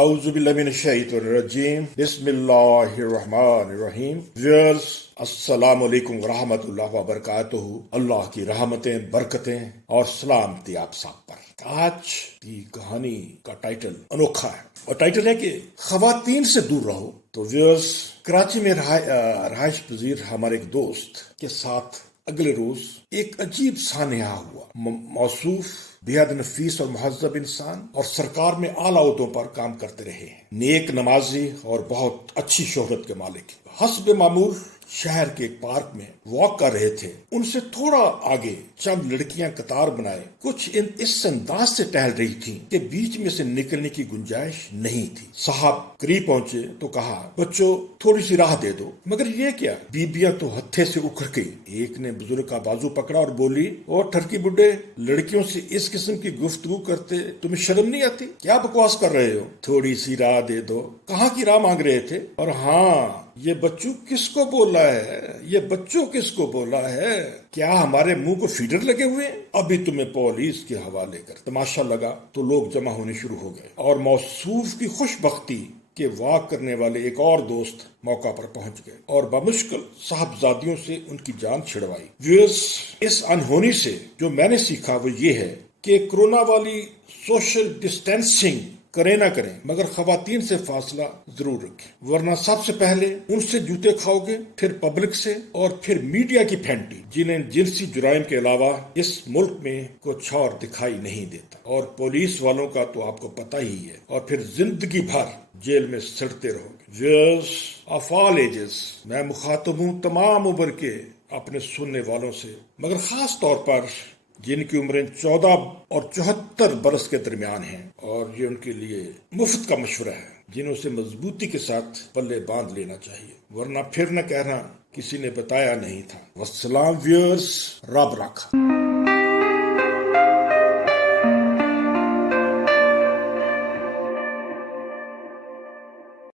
اعوذ باللہ من الشیطان الرجیم بسم اللہ الرحمن الرحیم. ویورز السلام علیکم ورحمۃ اللہ وبرکاتہ. اللہ کی رحمتیں، برکتیں اور سلامتی آپ سب پر. آج کی کہانی کا ٹائٹل انوکھا ہے، اور ٹائٹل ہے کہ خواتین سے دور رہو. تو ویورز، کراچی میں رہائش پذیر ہمارے ایک دوست کے ساتھ اگلے روز ایک عجیب سانحہ ہوا. موصوف بےحد نفیس اور مہذب انسان اور سرکار میں اعلیٰ عہدوں پر کام کرتے رہے ہیں، نیک نمازی اور بہت اچھی شہرت کے مالک. حسب معمول شہر کے ایک پارک میں واک کر رہے تھے. ان سے تھوڑا آگے چند لڑکیاں قطار بنائے کچھ اس انداز سے ٹہل رہی تھیں کہ بیچ میں سے نکلنے کی گنجائش نہیں تھی. صاحب قریب پہنچے تو کہا، بچوں تھوڑی سی راہ دے دو. مگر یہ کیا، بیبیاں تو ہتھے سے اکھڑ گئی. ایک نے بزرگ کا بازو پکڑا اور بولی، اور ٹھرکی بڈھے، لڑکیوں سے اس قسم کی گفتگو کرتے تمہیں شرم نہیں آتی؟ کیا بکواس کر رہے ہو؟ تھوڑی سی راہ دے دو. کہاں کی راہ مانگ رہے تھے؟ اور ہاں، یہ بچوں کس کو بولا ہے؟ یہ بچوں کس کو بولا ہے؟ کیا ہمارے منہ کو فیڈر لگے ہوئے ہیں؟ ابھی تمہیں پولیس کے حوالے کر. تماشا لگا تو لوگ جمع ہونے شروع ہو گئے، اور موصوف کی خوش بختی کہ واک کرنے والے ایک اور دوست موقع پر پہنچ گئے اور بمشکل صاحبزادیوں سے ان کی جان چھڑوائی. ویورز، اس انہونی سے جو میں نے سیکھا وہ یہ ہے کہ کرونا والی سوشل ڈسٹینسنگ کریں نہ کریں، مگر خواتین سے فاصلہ ضرور رکھیں، ورنہ سب سے پہلے ان سے جوتے کھاؤ گے، پھر پبلک سے، اور پھر میڈیا کی پھینٹی، جنہیں جنسی جرائم کے علاوہ اس ملک میں کچھ اور دکھائی نہیں دیتا. اور پولیس والوں کا تو آپ کو پتہ ہی ہے، اور پھر زندگی بھر جیل میں سڑتے رہو گے. ویئرز آف آل ایجز، میں مخاطب ہوں تمام عمر کے اپنے سننے والوں سے، مگر خاص طور پر جن کی عمریں 14 اور 74 برس کے درمیان ہیں، اور یہ ان کے لیے مفت کا مشورہ ہے، جنہوں سے مضبوطی کے ساتھ پلے باندھ لینا چاہیے، ورنہ پھر نہ کہنا کسی نے بتایا نہیں تھا. والسلام ویورز، رب رکھا.